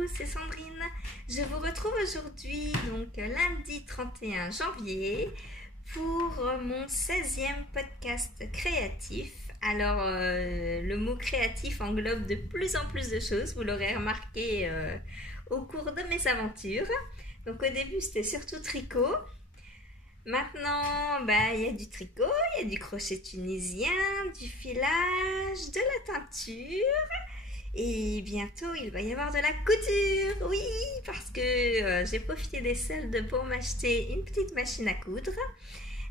Coucou, c'est Sandrine. Je vous retrouve aujourd'hui, donc lundi 31 janvier, pour mon 16e podcast créatif. Alors, le mot créatif englobe de plus en plus de choses, vous l'aurez remarqué au cours de mes aventures. Donc au début, c'était surtout tricot. Maintenant, il y a du tricot, il y a du crochet tunisien, du filage, de la teinture. Et bientôt, il va y avoir de la couture, oui, parce que j'ai profité des soldes pour m'acheter une petite machine à coudre.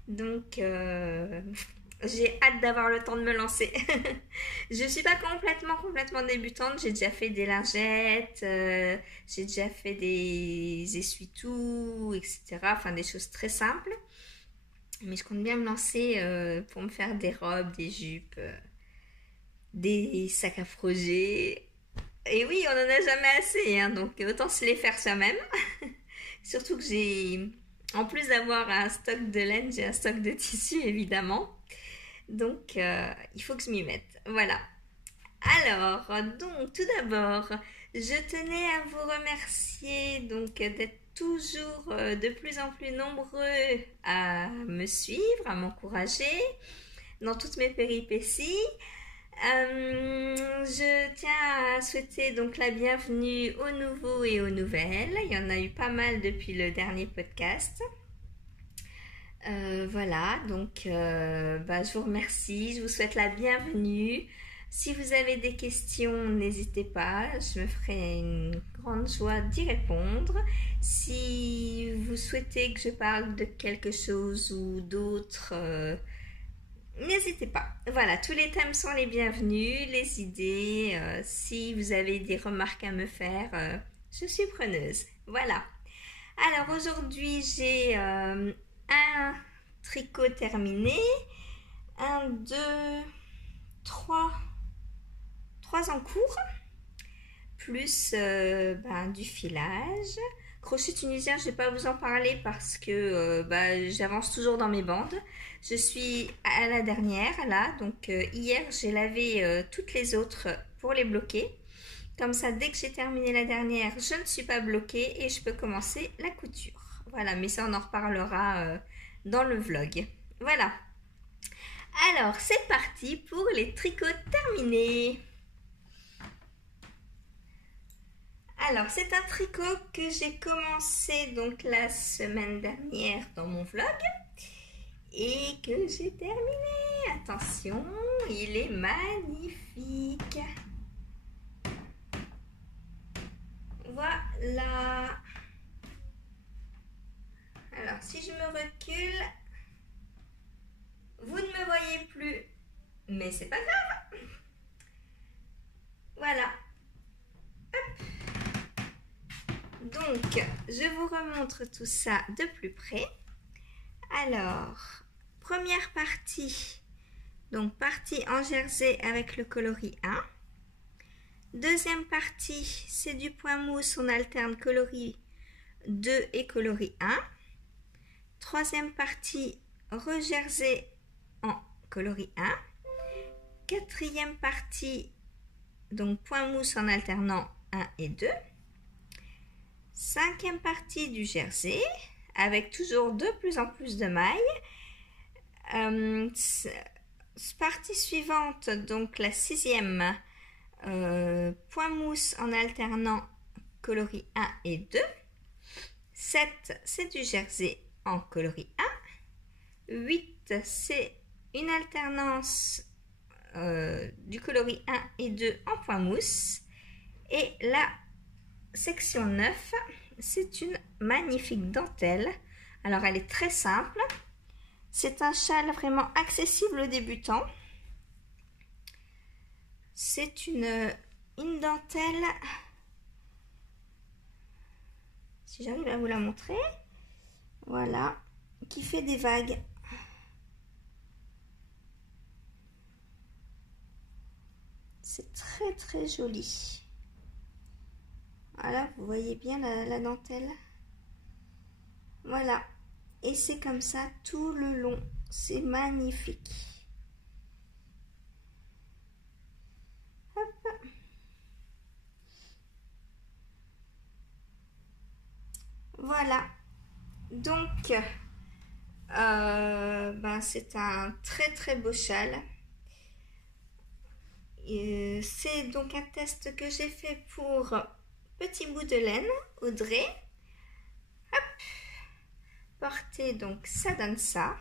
Donc, j'ai hâte d'avoir le temps de me lancer. Je suis pas complètement débutante. J'ai déjà fait des lingettes, j'ai déjà fait des essuie-tout, etc. Enfin, des choses très simples. Mais je compte bien me lancer pour me faire des robes, des jupes, des sacs à froger. Et oui, on en a jamais assez, hein, donc autant se les faire soi-même. Surtout que en plus d'avoir un stock de laine, j'ai un stock de tissu évidemment. Donc il faut que je m'y mette. Voilà. Alors, donc tout d'abord, je tenais à vous remercier donc d'être toujours de plus en plus nombreux à me suivre, à m'encourager dans toutes mes péripéties. Je tiens à souhaiter donc la bienvenue aux nouveaux et aux nouvelles. Il y en a eu pas mal depuis le dernier podcast. Voilà, donc je vous remercie, je vous souhaite la bienvenue. Si vous avez des questions, n'hésitez pas, je me ferai une grande joie d'y répondre. Si vous souhaitez que je parle de quelque chose ou d'autre, n'hésitez pas. Voilà, tous les thèmes sont les bienvenus, les idées. Si vous avez des remarques à me faire, je suis preneuse. Voilà. Alors aujourd'hui, j'ai un tricot terminé. 1, 2, 3 en cours. Plus du filage. Crochet tunisien, je ne vais pas vous en parler parce que j'avance toujours dans mes bandes. Je suis à la dernière là, donc hier j'ai lavé toutes les autres pour les bloquer. Comme ça, dès que j'ai terminé la dernière, je ne suis pas bloquée et je peux commencer la couture. Voilà, mais ça on en reparlera dans le vlog. Voilà. Alors, c'est parti pour les tricots terminés. Alors, c'est un tricot que j'ai commencé donc la semaine dernière dans mon vlog et que j'ai terminé. Attention, il est magnifique. Voilà. Alors, si je me recule, vous ne me voyez plus, mais c'est pas grave. Voilà. Hop. Donc, je vous remontre tout ça de plus près. Alors, première partie, donc partie en jersey avec le coloris 1. Deuxième partie, c'est du point mousse, on alterne coloris 2 et coloris 1. Troisième partie, re-jersey en coloris 1. Quatrième partie, donc point mousse en alternant 1 et 2. Cinquième partie du jersey, avec toujours de plus en plus de mailles. Partie suivante, donc la sixième, point mousse en alternant coloris 1 et 2. 7, c'est du jersey en coloris 1. 8, c'est une alternance du coloris 1 et 2 en point mousse. Et la section 9, c'est une magnifique dentelle. Alors, elle est très simple. C'est un châle vraiment accessible aux débutants. C'est une dentelle, si j'arrive à vous la montrer, voilà, qui fait des vagues. C'est très très joli. Voilà, vous voyez bien la dentelle. Voilà. Et c'est comme ça tout le long. C'est magnifique. Hop. Voilà. Donc, c'est un très très beau châle. C'est donc un test que j'ai fait pour Petit Bout de Laine, Audrey. Hop. Porter, donc ça donne ça.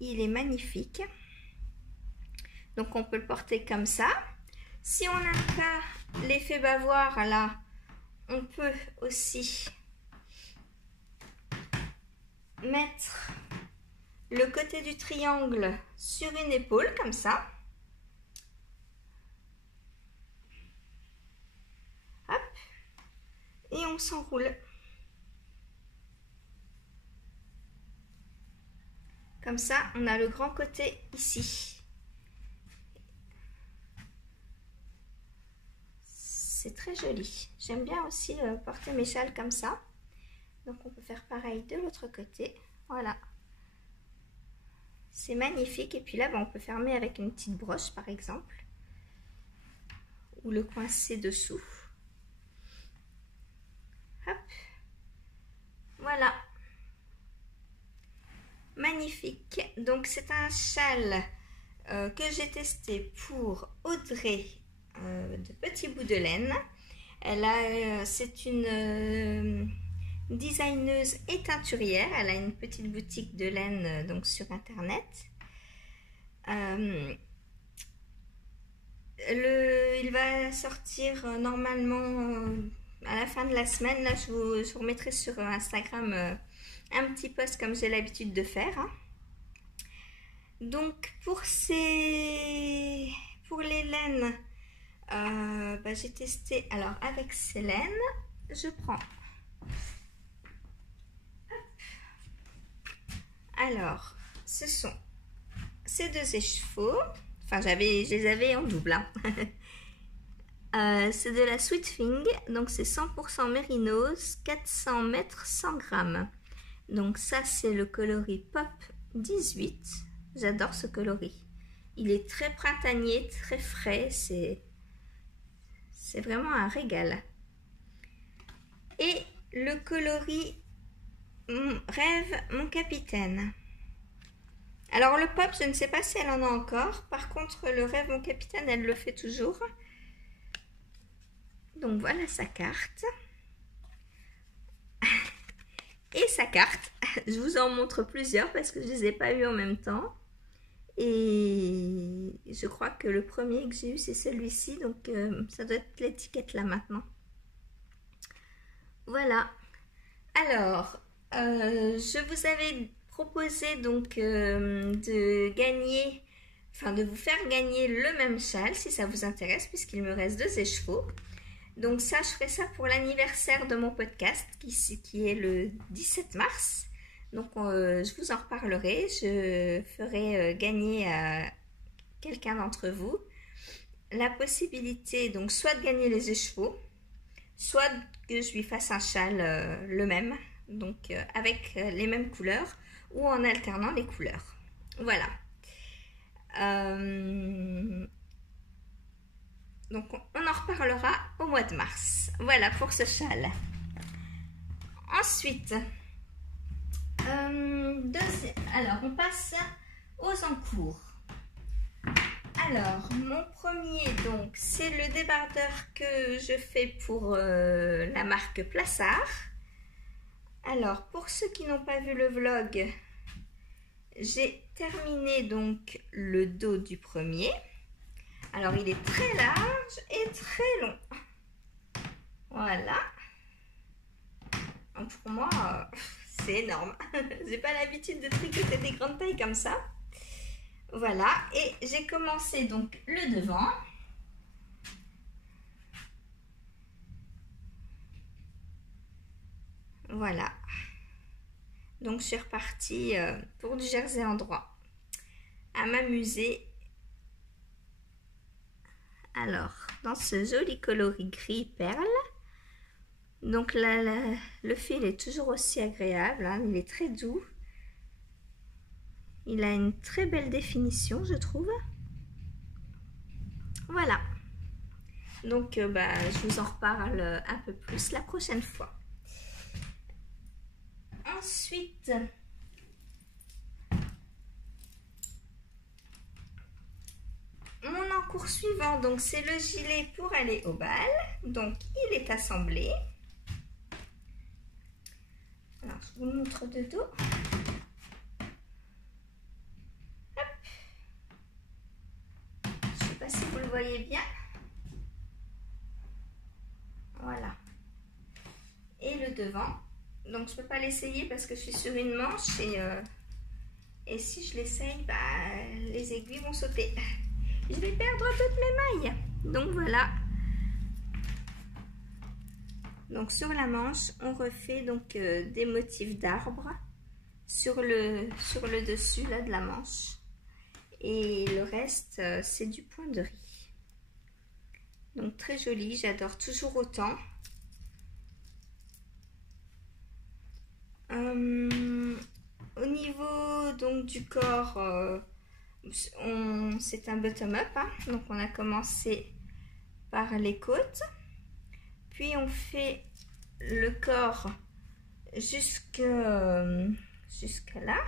Il est magnifique. Donc on peut le porter comme ça. Si on n'aime pas l'effet bavoir là, on peut aussi mettre le côté du triangle sur une épaule comme ça. Hop. Et on s'enroule. Comme ça, on a le grand côté ici. C'est très joli. J'aime bien aussi porter mes châles comme ça. Donc on peut faire pareil de l'autre côté. Voilà. C'est magnifique. Et puis là, on peut fermer avec une petite broche par exemple. Ou le coincer dessous. Hop. Voilà. Magnifique. Donc c'est un châle que j'ai testé pour Audrey de Petit Bout de Laine. C'est une designeuse et teinturière. Elle a une petite boutique de laine donc sur internet. Il va sortir normalement à la fin de la semaine. Là, je vous remettrai sur Instagram un petit post comme j'ai l'habitude de faire. Donc pour les laines, j'ai testé. Alors avec ces laines, je prends. Alors, ce sont ces deux écheveaux. Enfin, je les avais en double. C'est de la Sweet Thing, donc c'est 100% mérinos, 400 mètres, 100 grammes. Donc ça, c'est le coloris Pop 18. J'adore ce coloris. Il est très printanier, très frais. C'est vraiment un régal. Et le coloris Rêve mon capitaine. Alors le Pop, je ne sais pas si elle en a encore. Par contre, le Rêve mon capitaine, elle le fait toujours. Donc voilà sa carte. Et sa carte, je vous en montre plusieurs parce que je ne les ai pas eues en même temps. Et je crois que le premier que j'ai eu, c'est celui-ci. Donc ça doit être l'étiquette là maintenant. Voilà. Alors, je vous avais proposé donc de gagner, enfin de vous faire gagner le même châle si ça vous intéresse, puisqu'il me reste 2 écheveaux. Donc ça, je ferai ça pour l'anniversaire de mon podcast qui est le 17 mars. Donc je vous en reparlerai. Je ferai gagner à quelqu'un d'entre vous la possibilité, donc soit de gagner les écheveaux, soit que je lui fasse un châle le même, donc avec les mêmes couleurs ou en alternant les couleurs. Voilà. Donc on en reparlera au mois de mars. Voilà pour ce châle. Ensuite, alors on passe aux encours. Alors mon premier donc c'est le débardeur que je fais pour la marque Plassard. Alors pour ceux qui n'ont pas vu le vlog, j'ai terminé donc le dos du premier. Alors il est très large et très long. Voilà. Pour moi, c'est énorme. J'ai pas l'habitude de tricoter des grandes tailles comme ça. Voilà. Et j'ai commencé donc le devant. Voilà. Donc je suis repartie pour du jersey en droit. À m'amuser. Alors, dans ce joli coloris gris perle. Donc là, le fil est toujours aussi agréable, hein, il est très doux. Il a une très belle définition, je trouve. Voilà. Donc, je vous en reparle un peu plus la prochaine fois. Ensuite, mon encours suivant, donc c'est le gilet pour aller au bal. Donc il est assemblé. Alors je vous le montre de dos. Hop. Je ne sais pas si vous le voyez bien. Voilà. Et le devant. Donc je ne peux pas l'essayer parce que je suis sur une manche et si je l'essaye, bah, les aiguilles vont sauter. Je vais perdre toutes mes mailles. Donc voilà. Donc sur la manche, on refait donc des motifs d'arbres sur le dessus là de la manche. Et le reste, c'est du point de riz. Donc très joli, j'adore toujours autant. Au niveau donc du corps, c'est un bottom-up, hein. Donc on a commencé par les côtes, puis on fait le corps jusqu'à là.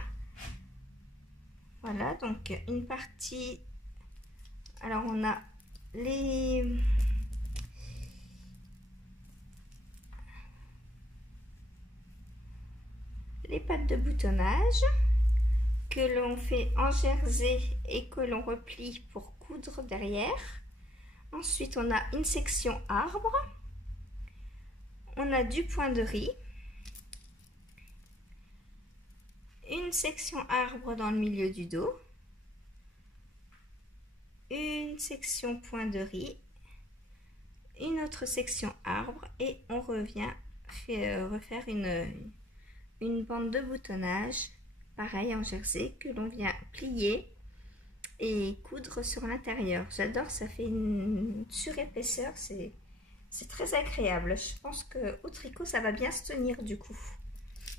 Voilà, donc une partie. Alors on a les pattes de boutonnage que l'on fait en jersey et que l'on replie pour coudre derrière. Ensuite, on a une section arbre. On a du point de riz. Une section arbre dans le milieu du dos. Une section point de riz. Une autre section arbre et on revient refaire une bande de boutonnage, pareil en jersey, que l'on vient plier et coudre sur l'intérieur. J'adore, ça fait une surépaisseur, c'est très agréable. Je pense qu'au tricot, ça va bien se tenir du coup.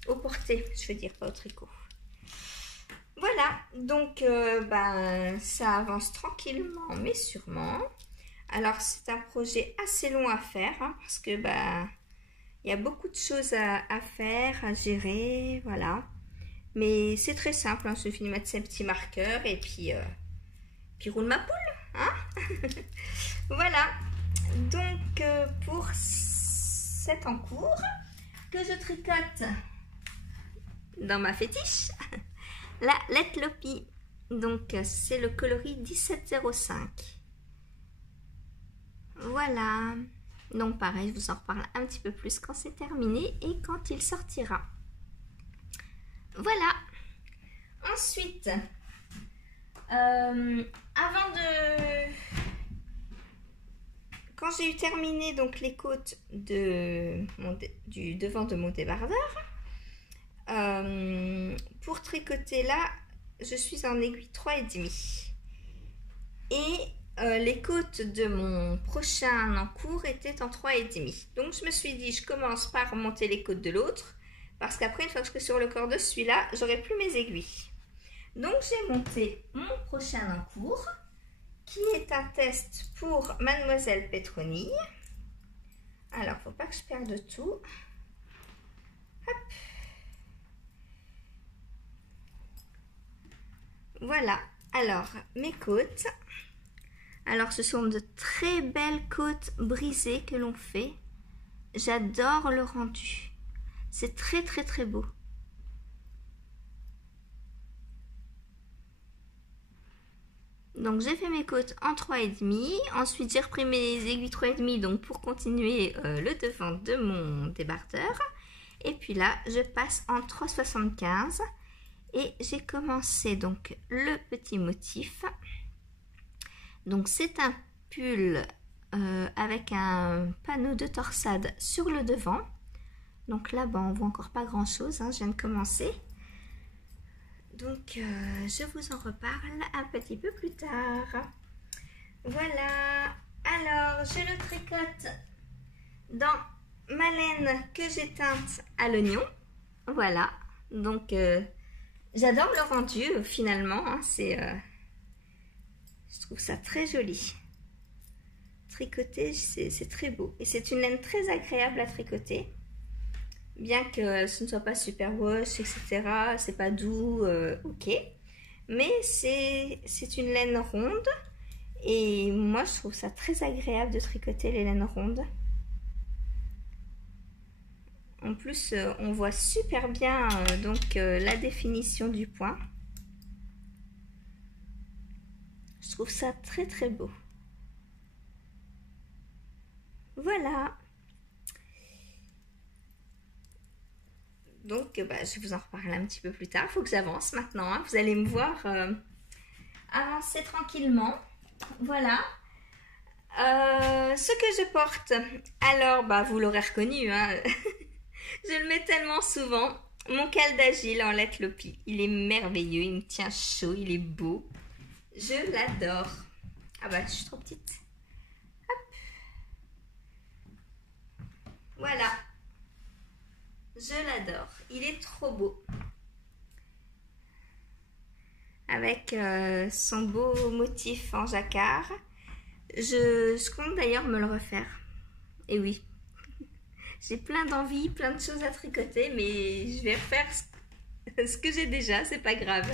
Au porté, je veux dire, pas au tricot. Voilà, donc ça avance tranquillement mais sûrement. Alors c'est un projet assez long à faire, hein, parce que il y a beaucoup de choses à faire, à gérer, voilà. Mais c'est très simple, hein, il suffit de mettre ses petits marqueurs et puis roule ma poule, hein. Voilà, donc pour cet encours que je tricote dans ma fétiche, la Let Lopi, donc c'est le coloris 1705. Voilà. Donc pareil, je vous en reparle un petit peu plus quand c'est terminé et quand il sortira. Voilà. Ensuite, quand j'ai eu terminé donc les côtes du devant de mon débardeur, pour tricoter là, je suis en aiguille 3,5 et les côtes de mon prochain encours étaient en 3,5. Donc je me suis dit, je commence par monter les côtes de l'autre, parce qu'après, une fois que je serai sur le corps de celui-là, j'aurai plus mes aiguilles. Donc j'ai monté mon prochain encours, qui est un test pour Mademoiselle Pétronille. Alors, faut pas que je perde tout. Hop. Voilà, alors mes côtes. Alors ce sont de très belles côtes brisées que l'on fait. J'adore le rendu. C'est très très très beau. Donc j'ai fait mes côtes en 3,5. Ensuite j'ai repris mes aiguilles 3,5 donc pour continuer le devant de mon débardeur. Et puis là je passe en 3,75 et j'ai commencé donc le petit motif. Donc c'est un pull avec un panneau de torsade sur le devant. Donc là on voit encore pas grand chose, hein, je viens de commencer. Donc je vous en reparle un petit peu plus tard. Voilà, alors je le tricote dans ma laine que j'ai teinte à l'oignon. Voilà, donc j'adore le rendu finalement, hein, je trouve ça très joli. Tricoter, c'est très beau. Et c'est une laine très agréable à tricoter. bien que ce ne soit pas super wash, etc. C'est pas doux, ok. Mais c'est une laine ronde. Et moi, je trouve ça très agréable de tricoter les laines rondes. En plus, on voit super bien la définition du point. Je trouve ça très très beau. Voilà. Donc, je vais vous en reparler un petit peu plus tard. Il faut que j'avance maintenant. Hein. Vous allez me voir avancer tranquillement. Voilà. Ce que je porte. Alors, vous l'aurez reconnu. Hein. Je le mets tellement souvent. Mon cal d'agile en latte Lopi. Il est merveilleux. Il me tient chaud. Il est beau. Je l'adore. Ah je suis trop petite. Hop. Voilà. Je l'adore. Il est trop beau. Avec son beau motif en jacquard. Je compte d'ailleurs me le refaire. Et oui. J'ai plein d'envie, plein de choses à tricoter, mais je vais refaire ce que j'ai déjà, c'est pas grave.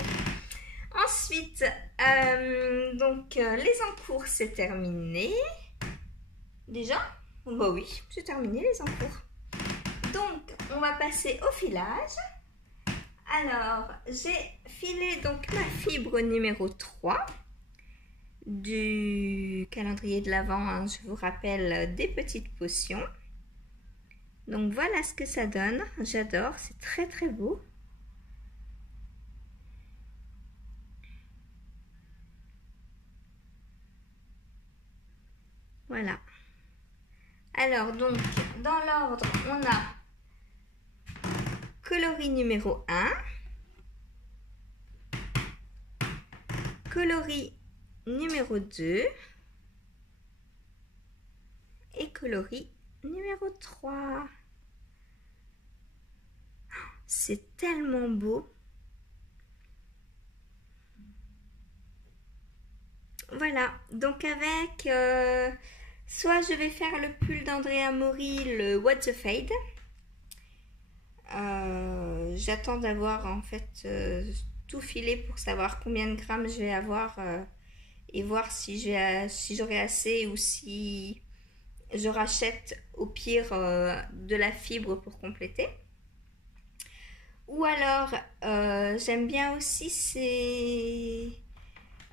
Ensuite, les encours, c'est terminé. Déjà? Bah oui, j'ai terminé les encours. Donc, on va passer au filage. Alors, j'ai filé donc ma fibre numéro 3 du calendrier de l'Avent, hein, je vous rappelle, des petites potions. Donc voilà ce que ça donne, j'adore, c'est très très beau. Voilà. Alors donc, dans l'ordre, on a coloris numéro 1, coloris numéro 2 et coloris numéro 3. C'est tellement beau. Voilà, donc avec soit je vais faire le pull d'Andrea Mori, le What the Fade. J'attends d'avoir en fait tout filé pour savoir combien de grammes je vais avoir et voir si j'aurai assez ou si je rachète au pire de la fibre pour compléter. Ou alors, j'aime bien aussi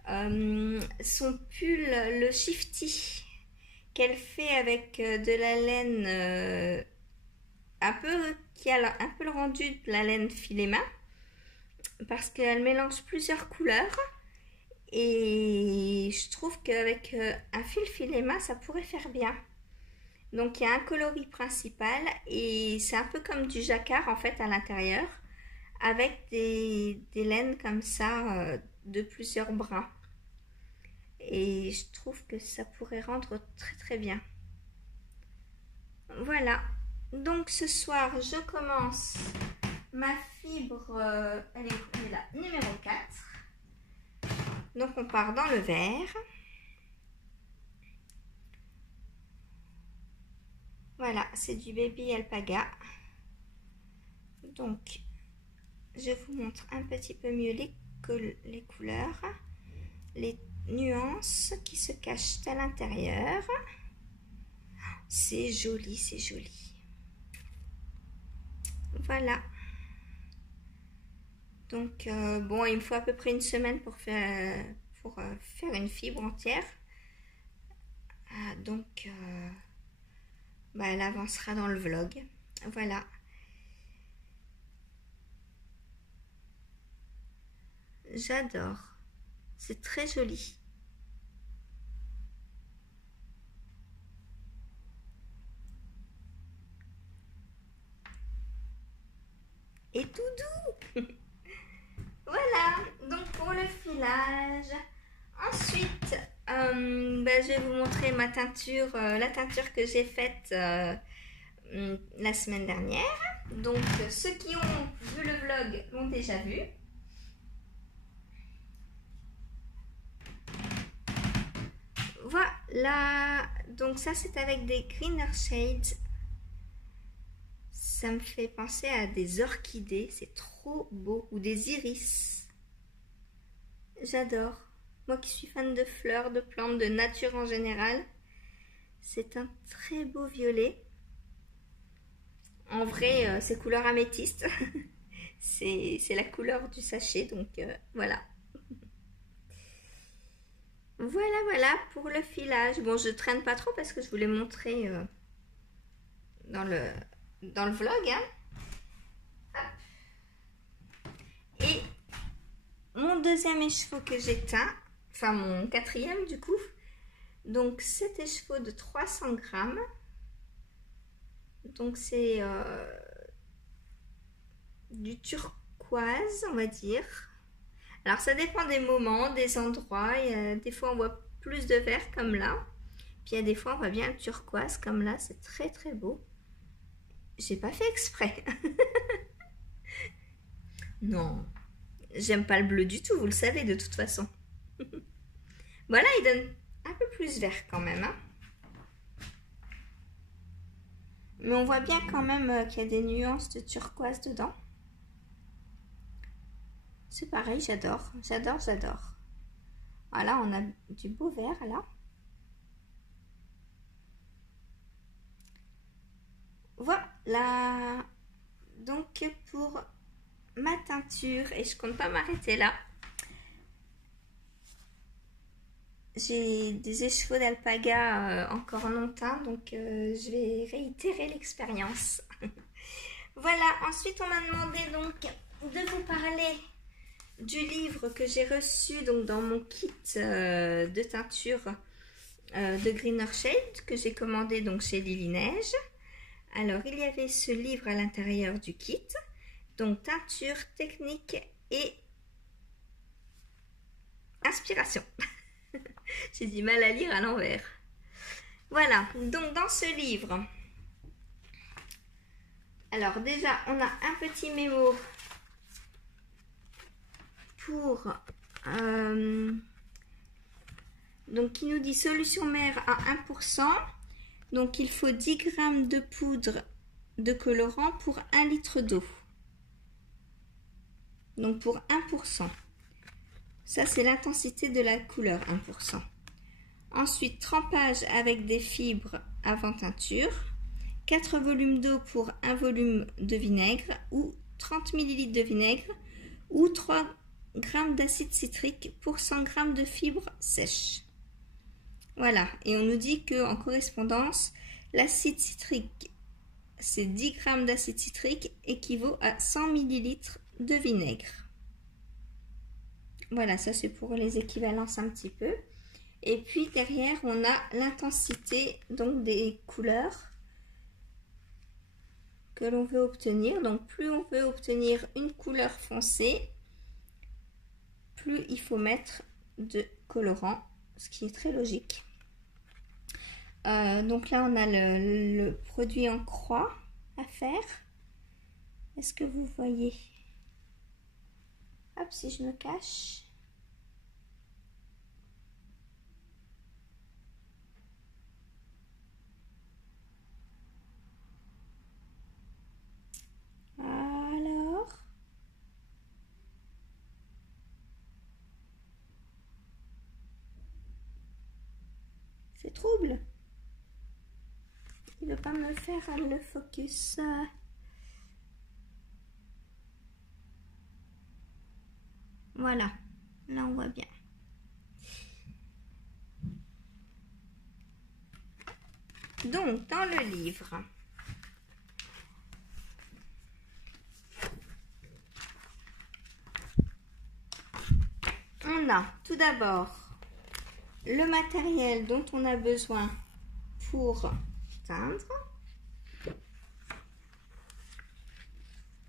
son pull, le Shifty, qu'elle fait avec de la laine qui a un peu le rendu de la laine filet main, parce qu'elle mélange plusieurs couleurs. Et je trouve qu'avec un fil filet main, ça pourrait faire bien. Donc il y a un coloris principal et c'est un peu comme du jacquard en fait à l'intérieur, avec des laines comme ça de plusieurs brins. Et je trouve que ça pourrait rendre très très bien. Voilà. Donc ce soir, je commence ma fibre, elle est là, numéro 4. Donc on part dans le vert. Voilà, c'est du Baby Alpaga. Donc, je vous montre un petit peu mieux les couleurs, les nuances qui se cachent à l'intérieur. C'est joli, c'est joli. Voilà. Donc, bon, il me faut à peu près une semaine pour faire une fibre entière. Donc, elle avancera dans le vlog. Voilà. J'adore. C'est très joli. Et tout doux. Voilà. Donc pour le filage. Ensuite, je vais vous montrer ma teinture, la teinture que j'ai faite la semaine dernière. Donc ceux qui ont vu le vlog l'ont déjà vu. Voilà, donc ça c'est avec des Greener Shades. ça me fait penser à des orchidées, c'est trop beau, ou des iris. J'adore. Moi qui suis fan de fleurs, de plantes, de nature en général, c'est un très beau violet. En vrai, c'est couleur améthyste. C'est la couleur du sachet, donc voilà. Voilà pour le filage. Bon, je traîne pas trop parce que je voulais montrer dans le vlog. Hein. Et mon deuxième écheveau que j'ai teint, enfin mon quatrième du coup, donc cet écheveau de 300 grammes. Donc c'est du turquoise, on va dire. Alors ça dépend des moments, des endroits. Des fois on voit plus de vert comme là. Puis il y a des fois on voit bien le turquoise comme là. C'est très très beau. J'ai pas fait exprès. Non, j'aime pas le bleu du tout, vous le savez de toute façon. Voilà, il donne un peu plus vert quand même. Hein. Mais on voit bien quand même qu'il y a des nuances de turquoise dedans. C'est pareil, j'adore. Voilà, on a du beau vert là. Voilà. Donc pour ma teinture, et je compte pas m'arrêter là. J'ai des écheveaux d'alpaga encore non teints, donc je vais réitérer l'expérience. Voilà, ensuite on m'a demandé donc de vous parler du livre que j'ai reçu donc dans mon kit de teinture de Greener Shade que j'ai commandé donc chez Lily Neige. Alors il y avait ce livre à l'intérieur du kit, donc teinture, technique et inspiration. J'ai du mal à lire à l'envers. Voilà, donc dans ce livre, alors déjà on a un petit mémo pour donc qui nous dit solution mère à 1%. Donc il faut 10 g de poudre de colorant pour 1 litre d'eau. Donc pour 1%. Ça c'est l'intensité de la couleur 1%. Ensuite trempage avec des fibres avant teinture. 4 volumes d'eau pour 1 volume de vinaigre ou 30 ml de vinaigre ou 3 g d'acide citrique pour 100 g de fibres sèches. Voilà, et on nous dit qu'en correspondance, l'acide citrique, c'est 10 g d'acide citrique équivaut à 100 ml de vinaigre. Voilà, ça c'est pour les équivalences un petit peu. Et puis derrière, on a l'intensité donc des couleurs que l'on veut obtenir. Donc plus on veut obtenir une couleur foncée, plus il faut mettre de colorant, ce qui est très logique. Donc là on a le produit en croix à faire. Est-ce que vous voyez? Hop, si je me cache. Alors, c'est trouble. Il ne veut pas me faire le focus. Voilà, là on voit bien. Donc, dans le livre, on a tout d'abord le matériel dont on a besoin pour teindre.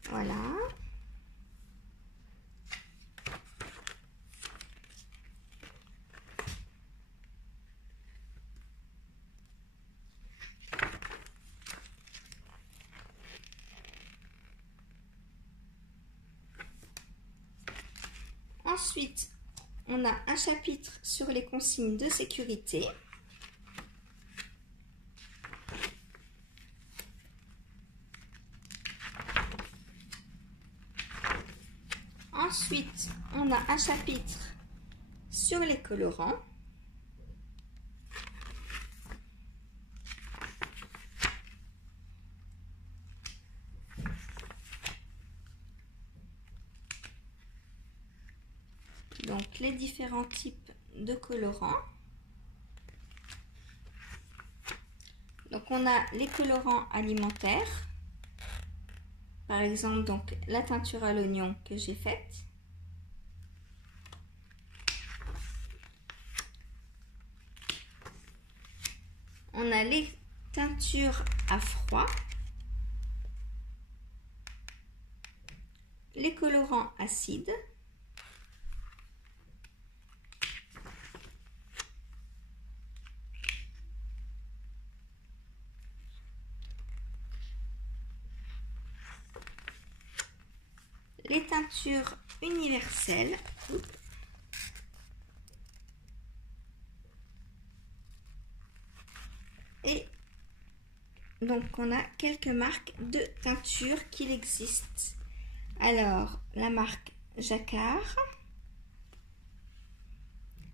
Voilà. Ensuite, on a un chapitre sur les consignes de sécurité. Ensuite, on a un chapitre sur les colorants. Donc, les différents types de colorants. Donc, on a les colorants alimentaires. Par exemple, donc, la teinture à l'oignon que j'ai faite. On a les teintures à froid. Les colorants acides. Les teintures universelles. Et donc on a quelques marques de teinture qu'il existe. Alors la marque Jacquard,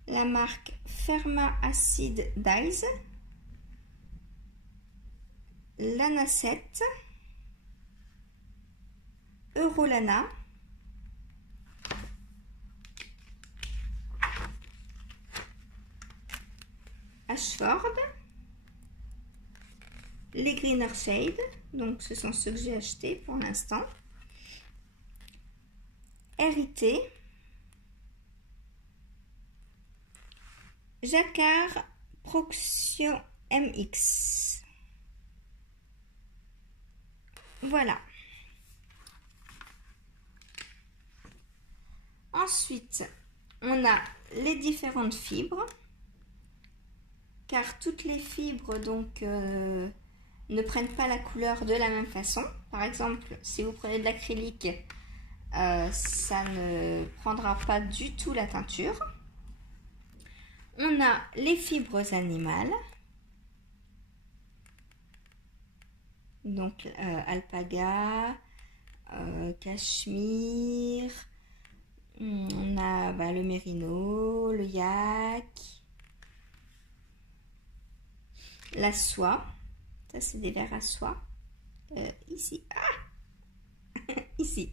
la marque Ferma Acid Dyes, Lanacette, Eurolana, Ashford, les Greener Shade, donc ce sont ceux que j'ai achetés pour l'instant, RIT, Jacquard Proxio MX. Voilà. Ensuite, on a les différentes fibres, car toutes les fibres donc ne prennent pas la couleur de la même façon. Par exemple, si vous prenez de l'acrylique, ça ne prendra pas du tout la teinture. On a les fibres animales, donc alpaga, cachemire, on a le mérino, le yak, la soie, ça c'est des vers à soie, ici, ici.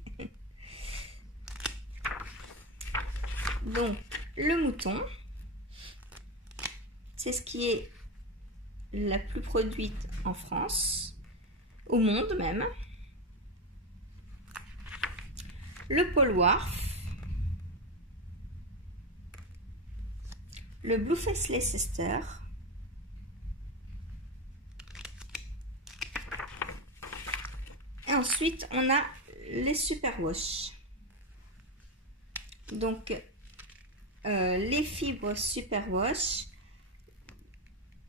Donc le mouton, c'est ce qui est la plus produite en France, au monde même. Le Polwarth, le Blueface Leicester, et ensuite on a les Superwash. Donc les fibres Superwash,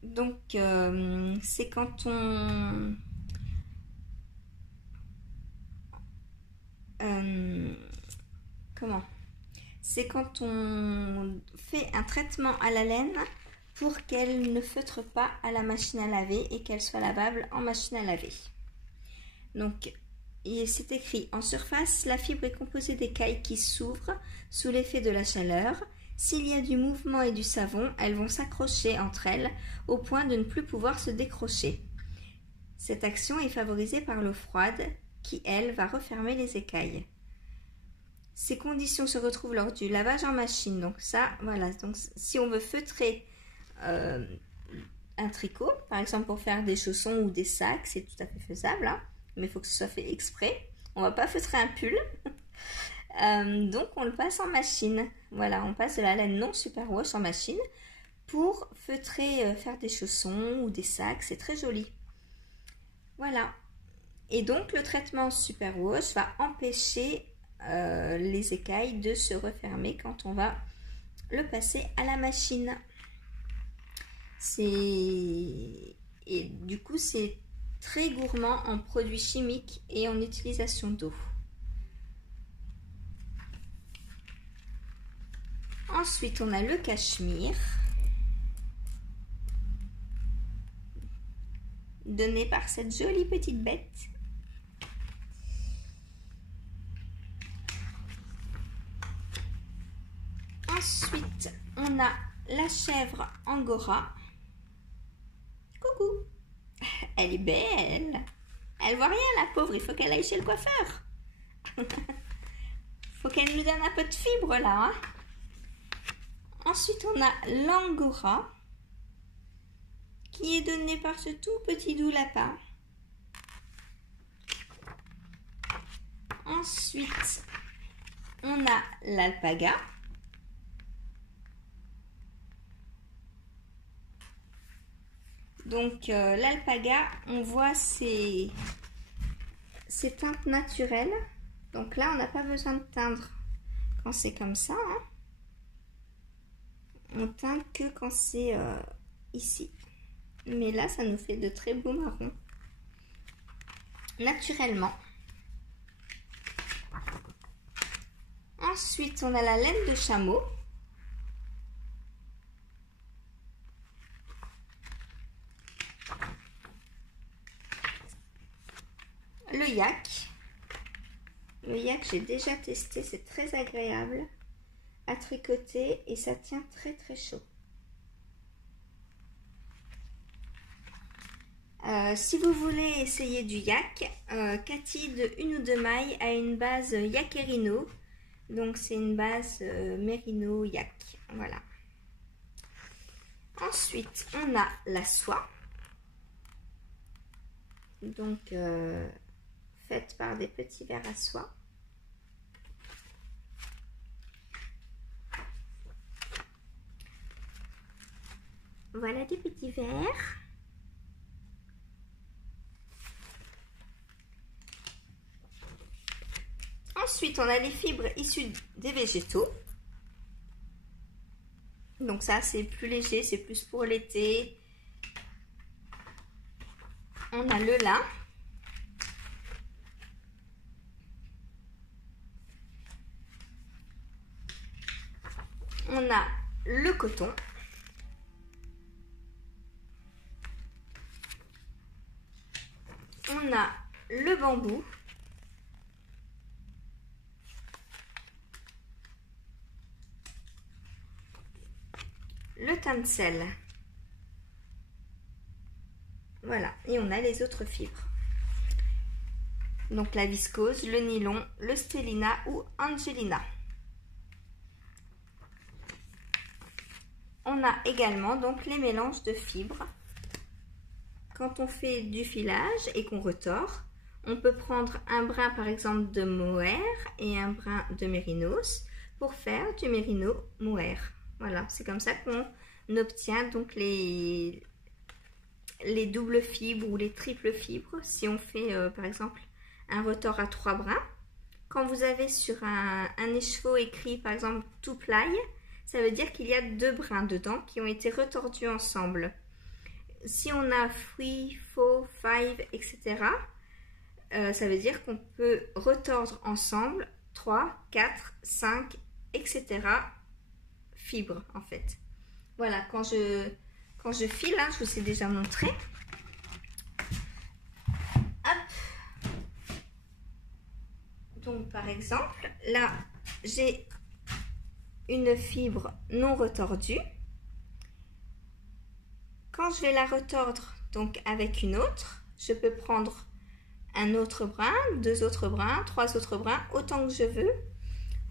donc c'est quand on c'est quand on fait un traitement à la laine pour qu'elle ne feutre pas à la machine à laver et qu'elle soit lavable en machine à laver. Donc c'est écrit en surface, la fibre est composée d'écailles qui s'ouvrent sous l'effet de la chaleur. S'il y a du mouvement et du savon, elles vont s'accrocher entre elles au point de ne plus pouvoir se décrocher. Cette action est favorisée par l'eau froide qui, elle, va refermer les écailles. Ces conditions se retrouvent lors du lavage en machine. Donc ça, voilà. Donc si on veut feutrer un tricot, par exemple pour faire des chaussons ou des sacs, c'est tout à fait faisable, hein, mais il faut que ce soit fait exprès. On va pas feutrer un pull. Donc on le passe en machine. Voilà, on passe de la laine non superwash en machine pour feutrer, faire des chaussons ou des sacs. C'est très joli. Voilà. Et donc le traitement superwash va empêcher les écailles de se refermer quand on va le passer à la machine. Et du coup c'est très gourmand en produits chimiques et en utilisation d'eau. Ensuite on a le cachemire donné par cette jolie petite bête. Ensuite, on a la chèvre Angora. Coucou. Elle est belle. Elle voit rien, la pauvre. Il faut qu'elle aille chez le coiffeur. Faut qu'elle nous donne un peu de fibre là. Hein. Ensuite, on a l'Angora qui est donné par ce tout petit doux lapin. Ensuite, on a l'alpaga. Donc, l'alpaga, on voit ses teintes naturelles. Donc là, on n'a pas besoin de teindre quand c'est comme ça. Hein. On teint que quand c'est ici. Mais là, ça nous fait de très beaux marrons. Naturellement. Ensuite, on a la laine de chameau. Le yak. Le yak, j'ai déjà testé, c'est très agréable à tricoter et ça tient très très chaud. Si vous voulez essayer du yak, Cathy de Une ou Deux Mailles a une base Yakerino. Donc c'est une base Merino yak. Voilà. Ensuite, on a la soie. Donc faite par des petits vers à soie. Voilà des petits vers. Ensuite, on a les fibres issues des végétaux. Donc ça, c'est plus léger, c'est plus pour l'été. On a le lin. On a le coton. On a le bambou. Le tencel. Voilà, et on a les autres fibres. Donc la viscose, le nylon, le stélina ou angelina. On a également donc les mélanges de fibres. Quand on fait du filage et qu'on retord, on peut prendre un brin par exemple de mohair et un brin de mérinos pour faire du mérino mohair. Voilà, c'est comme ça qu'on obtient donc les doubles fibres ou les triples fibres. Si on fait par exemple un retors à 3 brins, quand vous avez sur un écheveau écrit par exemple two ply, ça veut dire qu'il y a 2 brins dedans qui ont été retordus ensemble. Si on a 3, 4, 5, etc., ça veut dire qu'on peut retordre ensemble 3, 4, 5, etc. fibres en fait. Voilà, quand je file, hein, je vous ai déjà montré. Hop. Donc par exemple, là j'ai une fibre non retordue. Quand je vais la retordre donc avec une autre, je peux prendre un autre brin, 2 autres brins, 3 autres brins, autant que je veux,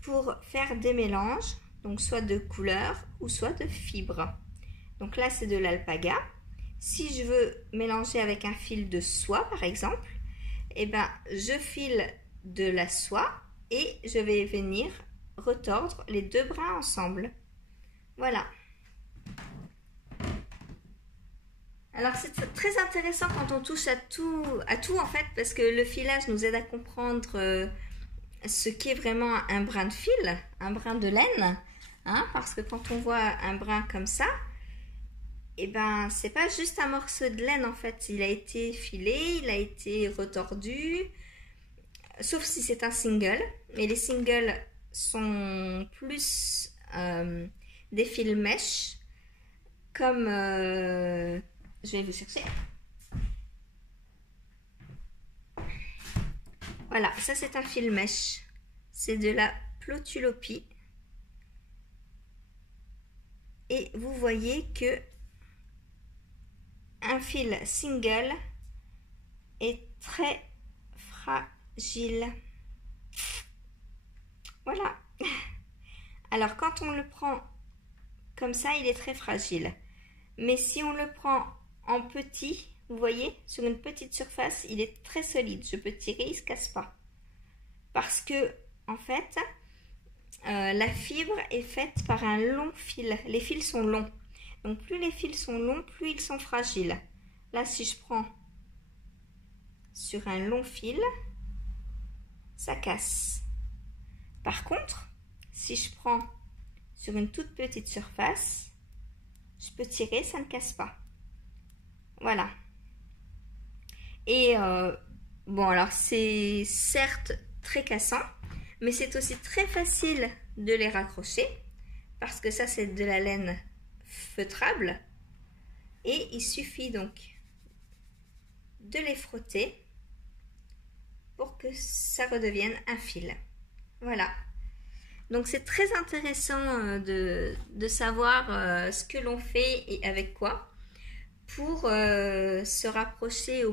pour faire des mélanges, donc soit de couleurs ou soit de fibres. Donc là c'est de l'alpaga. Si je veux mélanger avec un fil de soie par exemple, eh ben, je file de la soie et je vais venir retordre les 2 brins ensemble. Voilà. Alors c'est très intéressant quand on touche à tout en fait, parce que le filage nous aide à comprendre ce qu'est vraiment un brin de fil, un brin de laine, hein, parce que quand on voit un brin comme ça, et eh ben c'est pas juste un morceau de laine en fait, il a été filé, il a été retordu, sauf si c'est un single, mais les singles sont plus des fils mèches, comme je vais vous chercher. Voilà, ça c'est un fil mèche. C'est de la Plotulopie. et vous voyez que un fil single est très fragile. Voilà. Alors quand on le prend comme ça, il est très fragile. Mais si on le prend en petit, vous voyez, sur une petite surface, il est très solide. Je peux tirer, il ne se casse pas. Parce que, en fait, la fibre est faite par un long fil. Les fils sont longs. Donc plus les fils sont longs, plus ils sont fragiles. Là, si je prends sur un long fil, ça casse. Par contre, si je prends sur une toute petite surface, je peux tirer, ça ne casse pas. Voilà. Et bon, alors c'est certes très cassant, mais c'est aussi très facile de les raccrocher parce que ça c'est de la laine feutrable et il suffit donc de les frotter pour que ça redevienne un fil. Voilà. Donc c'est très intéressant de savoir ce que l'on fait et avec quoi pour se rapprocher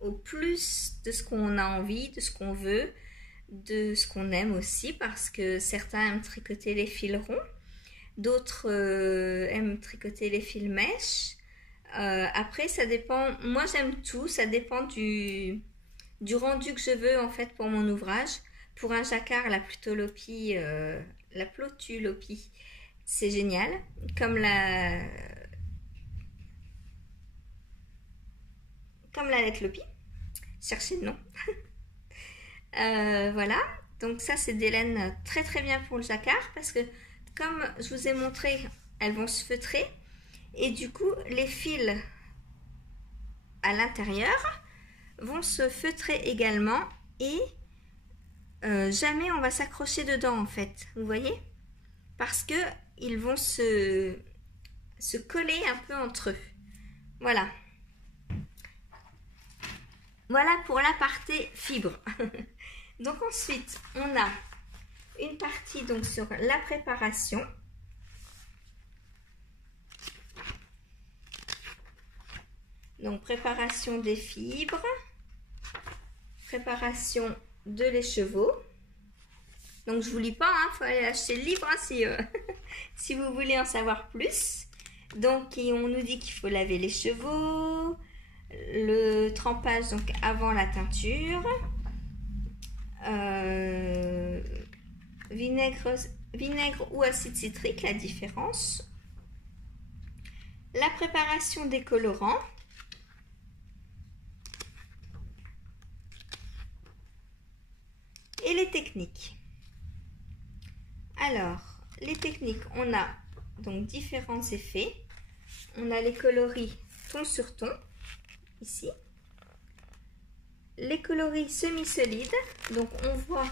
au plus de ce qu'on a envie, de ce qu'on veut, de ce qu'on aime aussi, parce que certains aiment tricoter les fils ronds, d'autres aiment tricoter les fils mèches. Après ça dépend, moi j'aime tout, ça dépend du rendu que je veux en fait pour mon ouvrage. Pour un jacquard, la plutulopie, c'est génial. Comme la lettlopie. Cherchez le nom. Voilà. Donc ça, c'est des laines très très bien pour le jacquard parce que comme je vous ai montré, elles vont se feutrer et du coup, les fils à l'intérieur vont se feutrer également et jamais on va s'accrocher dedans en fait, vous voyez, parce que ils vont se coller un peu entre eux. Voilà. Voilà pour la partie fibre. Donc ensuite, on a une partie donc sur la préparation. Donc préparation des fibres, préparation de l'écheveau. Donc je vous lis pas, il faut aller acheter le livre si, si vous voulez en savoir plus. Donc on nous dit qu'il faut laver les chevaux, le trempage donc avant la teinture, vinaigre ou acide citrique, la différence, la préparation des colorants, et les techniques. Alors, les techniques, on a donc différents effets. On a les coloris ton sur ton, ici. Les coloris semi-solides, donc on voit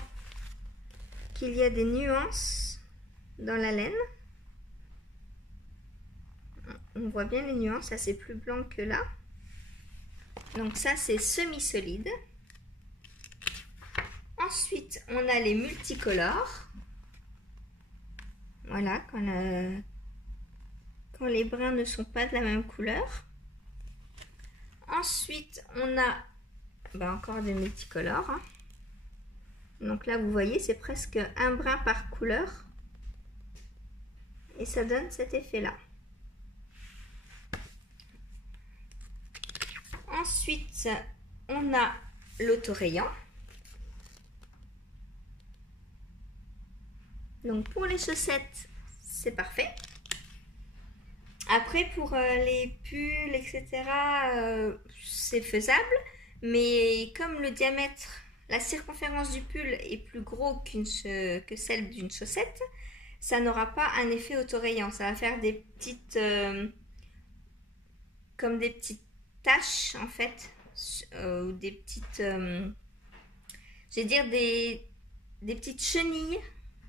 qu'il y a des nuances dans la laine. On voit bien les nuances, là c'est plus blanc que là. Donc ça c'est semi-solide. Ensuite, on a les multicolores. Voilà, quand les brins ne sont pas de la même couleur. Ensuite, on a encore des multicolores. Donc là, vous voyez, c'est presque un brin par couleur. Et ça donne cet effet-là. Ensuite, on a l'autorayant. Donc pour les chaussettes, c'est parfait. Après pour les pulls, etc., c'est faisable. Mais comme le diamètre, la circonférence du pull est plus gros que celle d'une chaussette, ça n'aura pas un effet autorayant. Ça va faire des petites, comme des petites taches en fait, ou des petites, je vais dire des petites chenilles.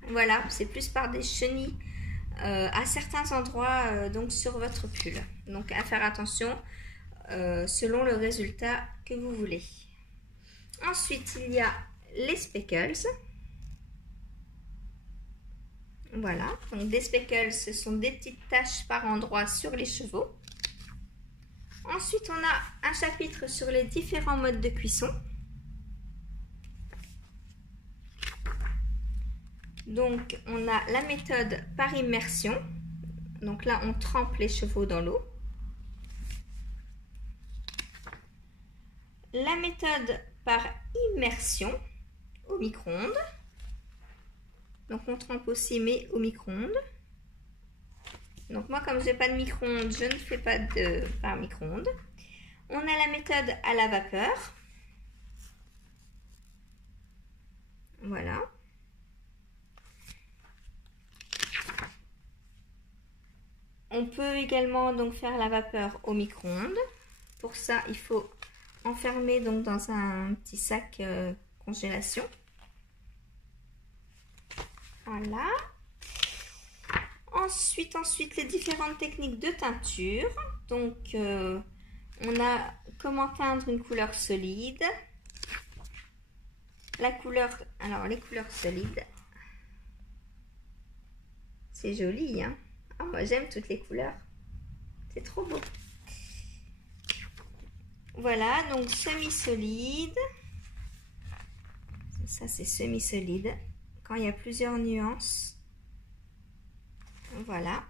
Voilà, c'est plus par des chenilles à certains endroits donc sur votre pull. Donc à faire attention selon le résultat que vous voulez. Ensuite, il y a les speckles. Voilà, donc des speckles, ce sont des petites taches par endroits sur les chevaux. Ensuite, on a un chapitre sur les différents modes de cuisson. Donc, on a la méthode par immersion. Donc là, on trempe les chevaux dans l'eau. La méthode par immersion au micro-ondes. Donc on trempe aussi mais au micro-ondes. Donc moi comme je n'ai pas de micro-ondes, je ne fais pas de par micro-ondes. On a la méthode à la vapeur. Voilà. On peut également donc faire la vapeur au micro-ondes. Pour ça, il faut enfermer donc dans un petit sac congélation. Voilà. Ensuite, les différentes techniques de teinture. Donc, on a comment teindre une couleur solide. Les couleurs solides. C'est joli, hein? Oh, moi, j'aime toutes les couleurs. C'est trop beau. Voilà, donc semi-solide. Ça, c'est semi-solide. Quand il y a plusieurs nuances. Voilà.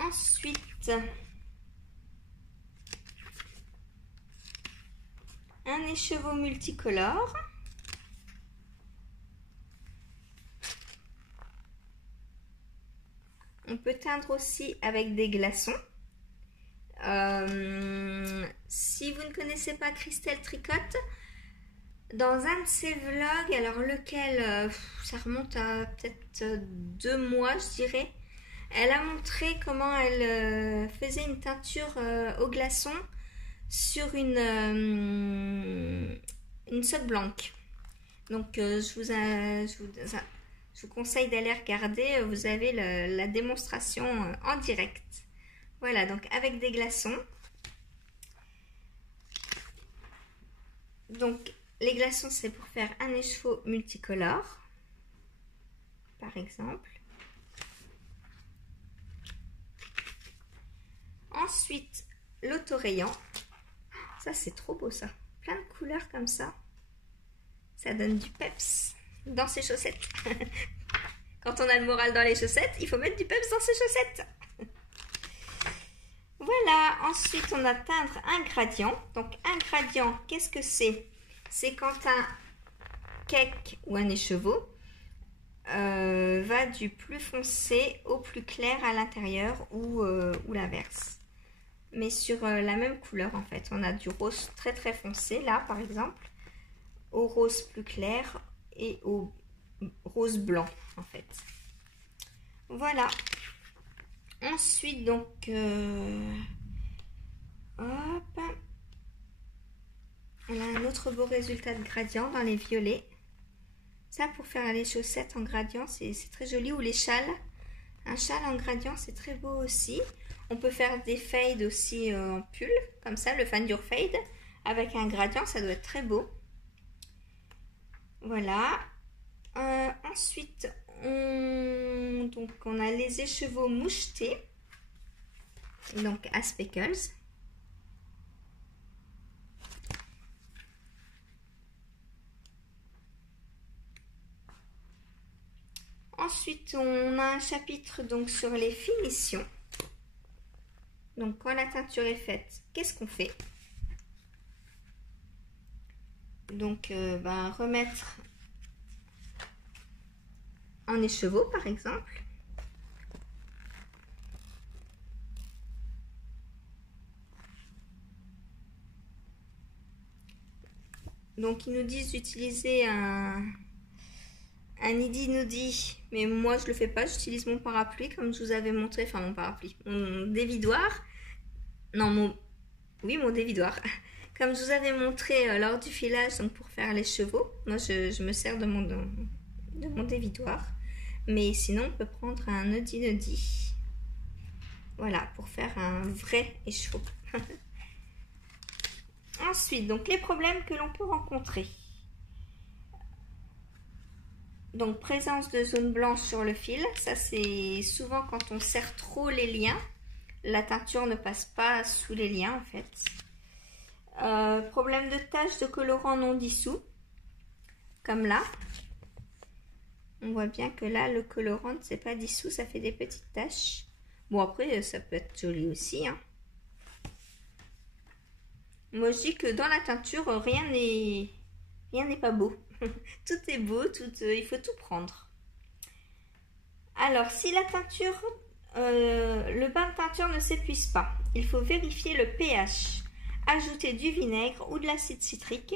Ensuite, un écheveau multicolore. On peut teindre aussi avec des glaçons. Si vous ne connaissez pas Christelle Tricotte, dans un de ses vlogs, alors lequel, ça remonte à peut-être 2 mois je dirais, elle a montré comment elle faisait une teinture au glaçon sur une soque blanche. Donc je vous conseille d'aller regarder, vous avez la démonstration en direct. Voilà, donc avec des glaçons. Donc les glaçons, c'est pour faire un écheveau multicolore, par exemple. Ensuite, l'autorayant. Ça, c'est trop beau, ça. Plein de couleurs comme ça. Ça donne du peps dans ses chaussettes. Quand on a le moral dans les chaussettes, il faut mettre du peps dans ses chaussettes. Voilà, ensuite on a teindre un gradient. Donc un gradient, qu'est-ce que c'est? C'est quand un cake ou un écheveau va du plus foncé au plus clair à l'intérieur ou l'inverse. Mais sur la même couleur en fait. On a du rose très très foncé là par exemple, au rose plus clair et au rose blanc en fait. Voilà. Ensuite donc hop, on a un autre beau résultat de gradient dans les violets. Ça pour faire les chaussettes en gradient, c'est très joli. Ou les châles. Un châle en gradient, c'est très beau aussi. On peut faire des fades aussi en pull, comme ça, le fan dur fade. Avec un gradient, ça doit être très beau. Voilà. Ensuite, on a les écheveaux mouchetés. Donc à speckles. Ensuite, on a un chapitre donc sur les finitions. Donc, quand la teinture est faite, qu'est-ce qu'on fait? Donc, remettre en écheveau, par exemple. Donc, ils nous disent d'utiliser un nidi-noudi, mais moi je le fais pas, j'utilise mon parapluie comme je vous avais montré, enfin mon parapluie, mon dévidoir, non mon dévidoir, comme je vous avais montré lors du filage, donc pour faire les chevaux, moi je me sers de mon dévidoir, mais sinon on peut prendre un nodi-nodi, voilà, pour faire un vrai écheveau. Ensuite, donc les problèmes que l'on peut rencontrer. Donc présence de zone blanche sur le fil, ça c'est souvent quand on serre trop les liens, la teinture ne passe pas sous les liens en fait. Problème de taches de colorant non dissous, comme là. On voit bien que là le colorant ne s'est pas dissous, ça fait des petites taches. Bon après ça peut être joli aussi, hein. Moi je dis que dans la teinture rien n'est pas beau. Tout est beau, il faut tout prendre. Alors, si la teinture, le bain de teinture ne s'épuise pas, il faut vérifier le pH. Ajoutez du vinaigre ou de l'acide citrique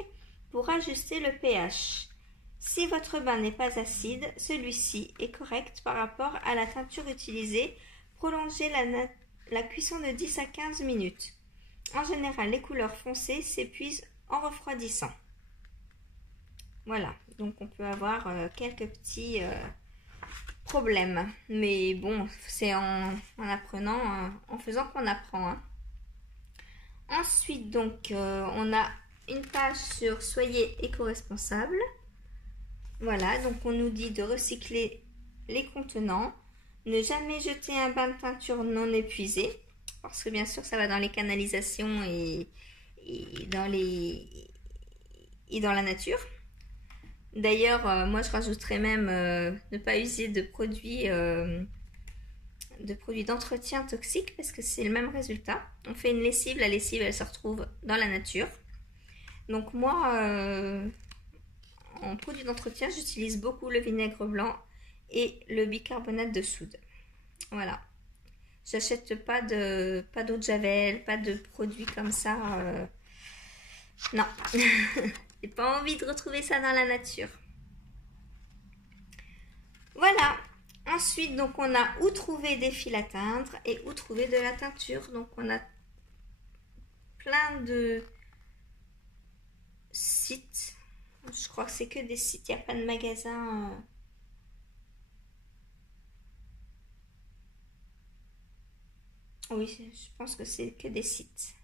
pour ajuster le pH. Si votre bain n'est pas acide, celui-ci est correct par rapport à la teinture utilisée. Prolongez la cuisson de 10 à 15 minutes. En général, les couleurs foncées s'épuisent en refroidissant. Voilà, donc on peut avoir quelques petits problèmes. Mais bon, c'est en apprenant, en faisant qu'on apprend, hein. Ensuite, donc, on a une page sur Soyez éco-responsable. Voilà, donc on nous dit de recycler les contenants. Ne jamais jeter un bain de teinture non épuisé. Parce que bien sûr, ça va dans les canalisations et dans la nature. D'ailleurs, moi je rajouterais même ne pas user de produits d'entretien toxiques parce que c'est le même résultat. On fait une lessive, la lessive elle se retrouve dans la nature. Donc moi, en produit d'entretien, j'utilise beaucoup le vinaigre blanc et le bicarbonate de soude. Voilà. J'achète pas d'eau de javel, pas de produits comme ça. Non. J'ai pas envie de retrouver ça dans la nature. Voilà. Ensuite, donc on a où trouver des fils à teindre et où trouver de la teinture. Donc on a plein de sites. Je crois que c'est que des sites. Il n'y a pas de magasin. Oui, je pense que c'est que des sites.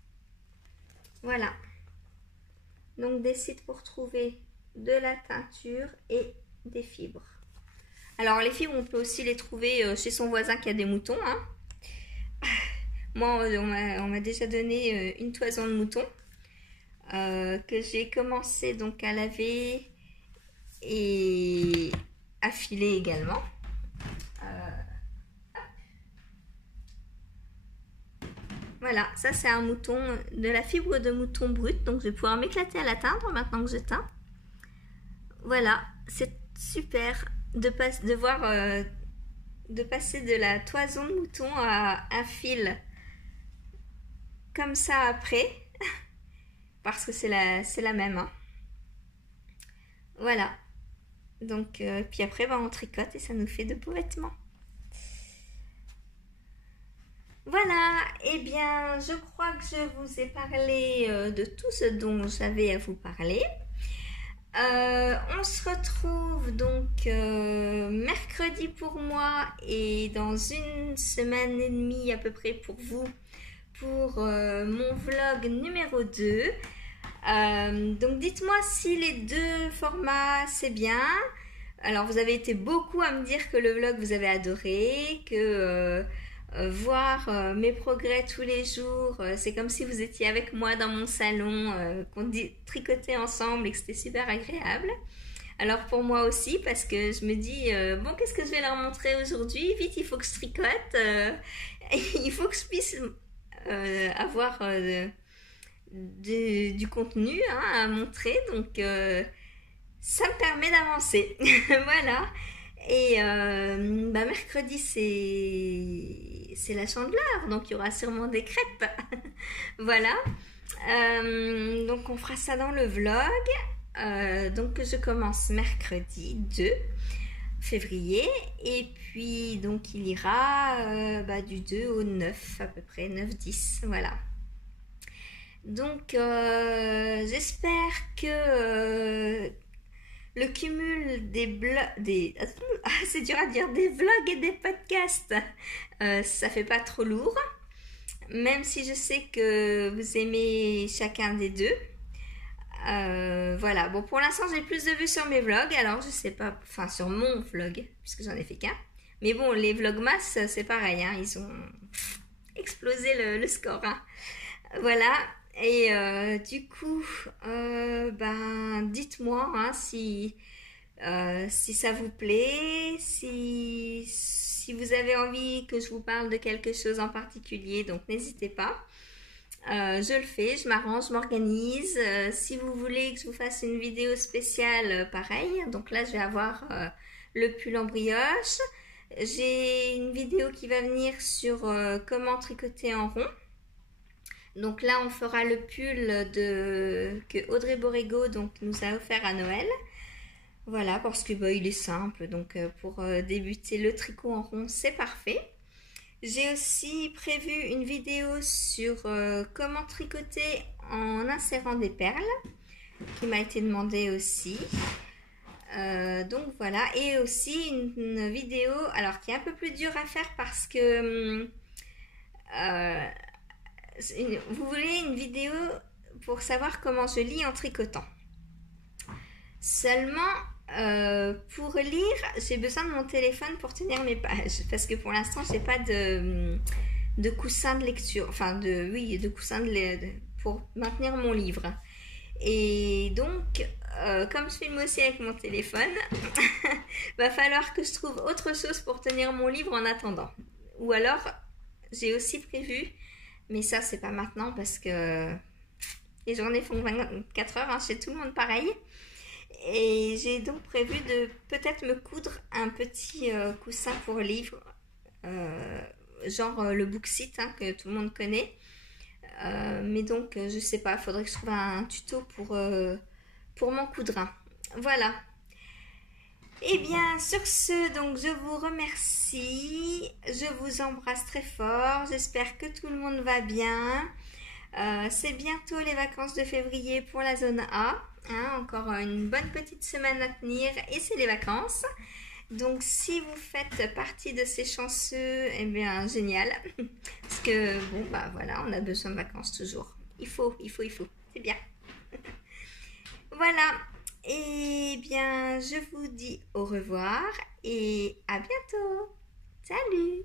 Voilà. Donc des sites pour trouver de la teinture et des fibres. Alors les fibres, on peut aussi les trouver chez son voisin qui a des moutons, hein. Moi, on m'a déjà donné une toison de mouton que j'ai commencé donc à laver et à filer également. Voilà, ça c'est un mouton, de la fibre de mouton brute, donc je vais pouvoir m'éclater à la teindre maintenant que je teins. Voilà, c'est super de passer de la toison de mouton à un fil comme ça après, parce que c'est la même, hein. Voilà, donc puis après on tricote et ça nous fait de beaux vêtements. Voilà, et bien je crois que je vous ai parlé de tout ce dont j'avais à vous parler. On se retrouve donc mercredi pour moi et dans une semaine et demie à peu près pour vous pour mon vlog numéro 2. Donc dites-moi si les deux formats c'est bien. Alors vous avez été beaucoup à me dire que le vlog vous avez adoré, que voir mes progrès tous les jours, c'est comme si vous étiez avec moi dans mon salon, qu'on tricotait ensemble et que c'était super agréable. Alors pour moi aussi, parce que je me dis, bon, qu'est-ce que je vais leur montrer aujourd'hui? Vite, il faut que je tricote, il faut que je puisse avoir du contenu, hein, à montrer, donc ça me permet d'avancer. Voilà. Et mercredi c'est la Chandeleur, donc il y aura sûrement des crêpes. Voilà. Donc on fera ça dans le vlog. Donc je commence mercredi 2 février et puis donc il ira du 2 au 9 à peu près, 9-10, voilà. Donc j'espère que le cumul c'est dur à dire, des vlogs et des podcasts, ça fait pas trop lourd, même si je sais que vous aimez chacun des deux. Voilà, bon pour l'instant j'ai plus de vues sur mes vlogs, alors je sais pas, enfin sur mon vlog, puisque j'en ai fait qu'un. Mais bon, les vlogmas c'est pareil, hein, ils ont explosé le score. Hein. Voilà, et du coup, ben dites-moi hein, si ça vous plaît, si vous avez envie que je vous parle de quelque chose en particulier, donc n'hésitez pas. Je le fais, je m'arrange, je m'organise. Si vous voulez que je vous fasse une vidéo spéciale, pareil. Donc là, je vais avoir le pull en brioche. J'ai une vidéo qui va venir sur comment tricoter en rond. Donc là, on fera le pull que Audrey Borrego donc, nous a offert à Noël. Voilà, parce que bah, il est simple. Donc pour débuter le tricot en rond, c'est parfait. J'ai aussi prévu une vidéo sur comment tricoter en insérant des perles, qui m'a été demandée aussi. Donc voilà, et aussi une vidéo, alors qui est un peu plus dure à faire parce que vous voulez une vidéo pour savoir comment je lis en tricotant. Seulement, pour lire, j'ai besoin de mon téléphone pour tenir mes pages, parce que pour l'instant, j'ai pas de coussin de lecture, enfin de coussin pour maintenir mon livre. Et donc, comme je filme aussi avec mon téléphone, va falloir que je trouve autre chose pour tenir mon livre en attendant. Ou alors, j'ai aussi prévu, mais ça c'est pas maintenant parce que les journées font 24 heures, hein, chez tout le monde pareil. Et j'ai donc prévu de peut-être me coudre un petit coussin pour livre, genre le Booksite hein, que tout le monde connaît. Mais donc, je sais pas, il faudrait que je trouve un tuto pour m'en coudre un. Voilà. Et bien, sur ce, donc je vous remercie. Je vous embrasse très fort. J'espère que tout le monde va bien. C'est bientôt les vacances de février pour la zone A. Hein, encore une bonne petite semaine à tenir et c'est les vacances. Donc si vous faites partie de ces chanceux, eh bien génial. Parce que bon bah voilà, on a besoin de vacances toujours. Il faut. C'est bien. Voilà. Et bien je vous dis au revoir et à bientôt. Salut!